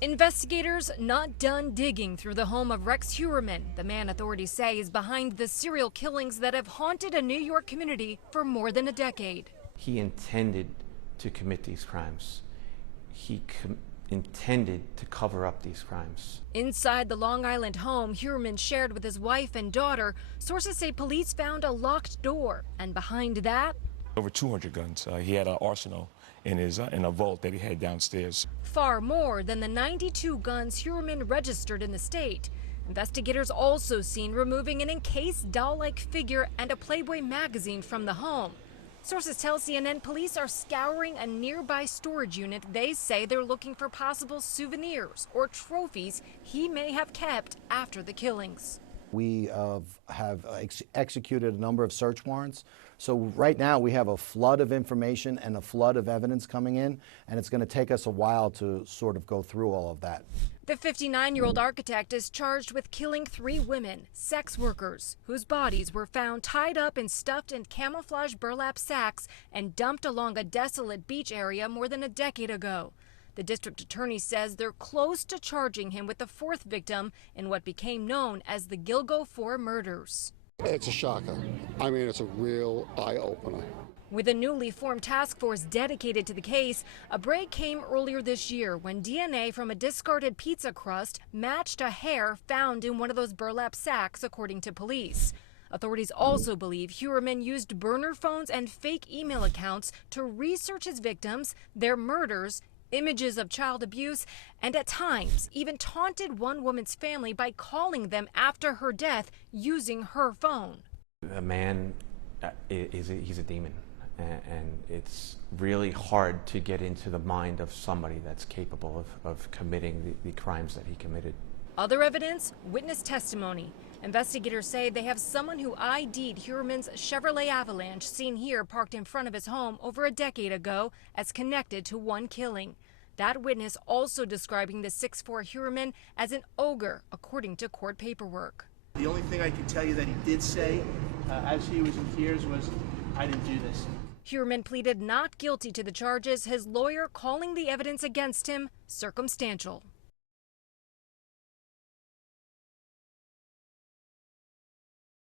Investigators not done digging through the home of Rex Heuermann, the man authorities say is behind the serial killings that have haunted a New York community for more than a decade. He intended to commit these crimes. He intended to cover up these crimes. Inside the Long Island home Heuermann shared with his wife and daughter, sources say police found a locked door, and behind that, over 200 guns. He had an arsenal in a vault that he had downstairs. Far more than the 92 guns Heuermann registered in the state. Investigators also seen removing an encased doll-like figure and a Playboy magazine from the home. Sources tell CNN police are scouring a nearby storage unit. They say they're looking for possible souvenirs or trophies he may have kept after the killings. We have executed a number of search warrants. So right now we have a flood of information and a flood of evidence coming in, and it's going to take us a while to sort of go through all of that. The 59-year-old architect is charged with killing 3 women, sex workers, whose bodies were found tied up and stuffed in camouflage burlap sacks and dumped along a desolate beach area more than a decade ago. The district attorney says they're close to charging him with the 4th victim in what became known as the Gilgo 4 murders. It's a shocker. I mean, it's a real eye-opener. With a newly formed task force dedicated to the case, a break came earlier this year when DNA from a discarded pizza crust matched a hair found in one of those burlap sacks, according to police. Authorities also believe Heuermann used burner phones and fake email accounts to research his victims, their murders, images of child abuse, and at times even taunted one woman's family by calling them after her death using her phone. The man, he's a demon, and it's really hard to get into the mind of somebody that's capable of committing the crimes that he committed. Other evidence, witness testimony. Investigators say they have someone who ID'd Heuermann's Chevrolet Avalanche seen here parked in front of his home over a decade ago as connected to one killing. That witness also describing the 6'4" Heuermann as an ogre, according to court paperwork. The only thing I can tell you that he did say as he was in tears was, "I didn't do this." Heuermann pleaded not guilty to the charges, his lawyer calling the evidence against him circumstantial.